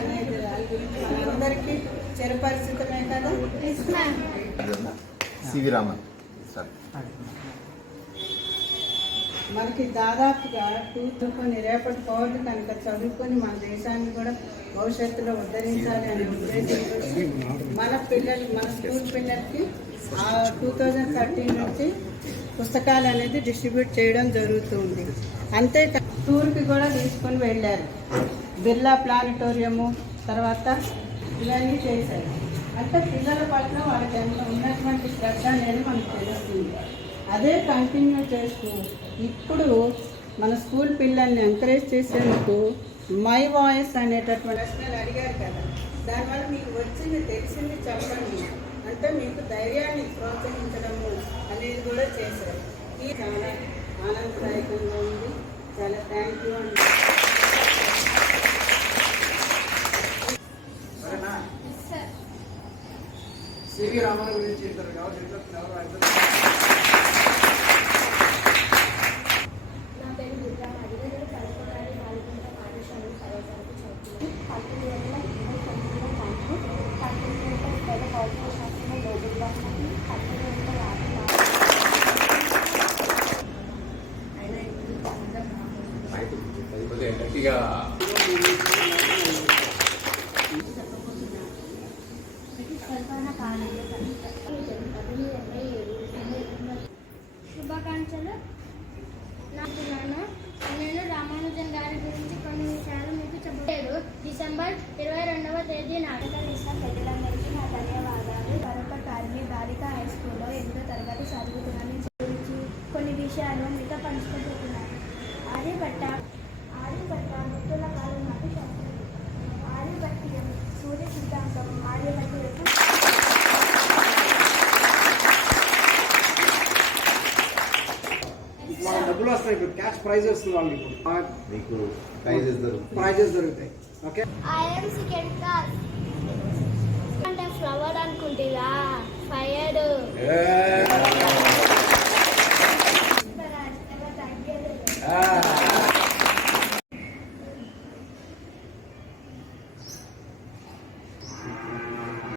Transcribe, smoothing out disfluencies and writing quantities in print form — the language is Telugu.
అనేది దాని గురించి మనందరికీ చిరపరిచితమే కదా. సివి రామన్ సార్ మనకి దాదాపుగా కొన్ని రేపటి పౌరులు కనుక చదువుకొని మన దేశాన్ని కూడా భవిష్యత్తులో ఉద్ధరించాలి అనే ఉద్దేశంతో మన పిల్లలు మన స్కూల్ పిల్లలకి 2013 నుంచి పుస్తకాలు అనేది డిస్ట్రిబ్యూట్ చేయడం జరుగుతుంది. అంతే టూర్కి కూడా తీసుకొని వెళ్ళారు. బిర్లా ప్లానిటోరియము తర్వాత ఇవన్నీ చేశారు. అంటే పిల్లల పట్ల వాళ్ళకి ఎంత ఉన్నటువంటి శ్రద్ధ అనేది మనకు తెలుస్తుంది. అదే కంటిన్యూ చేస్తూ ఇప్పుడు మన స్కూల్ పిల్లల్ని ఎంకరేజ్ చేసేందుకు మై వాయిస్ అనేటటువంటి ప్రశ్నలు అడిగారు కదా, దానివల్ల మీకు వచ్చింది తెలిసింది చెప్పండి అంటే మీకు ధైర్యాన్ని ప్రోత్సహించడము అనేది కూడా చేశారు. ఇది చాలా ఆనందదాయకంగా ఉంది. చాలా థ్యాంక్ యూ అండి. సివి రామన్ గురించి ఇద్దరు నా పేరు దుర్గా మాదిరి. నేను కడపగారి బాలికల పాఠశాల సర్వసరికి చదువుతున్నాను. 19 భౌతిక గట్టిగా శుభాకాంక్షలు. నేను రామానుజన్ గారి గురించి కొన్ని విషయాలు మీకు చెప్పలేదు. డిసెంబర్ 22వ తేదీ నాటక ఇచ్చిన ప్రజలందరికీ నా ధన్యవాదాలు. మరొక కార్మి బాలిక హై స్కూల్లో 8వ తరగతి చదువుతున్నాను. గురించి కొన్ని విషయాలు మీతో పంచుకుంటున్నాను. ఆర్యభట్ట భక్తుల కాలం నాటి శాస్త్రం. ఆర్యభట్టీయం సూర్య సిద్ధాంతం. ఆర్యభట్ట యొక్క డబ్బులు వస్తాయి. ఇప్పుడు క్యాష్ ప్రైజెస్ వాళ్ళు మీకు ప్రైజెస్ దొరుకుతాయి. ఓకే, ఐఎమ్ సెకండ్ క్లాస్ అంటే ఫ్లవర్ అనుకుంటా.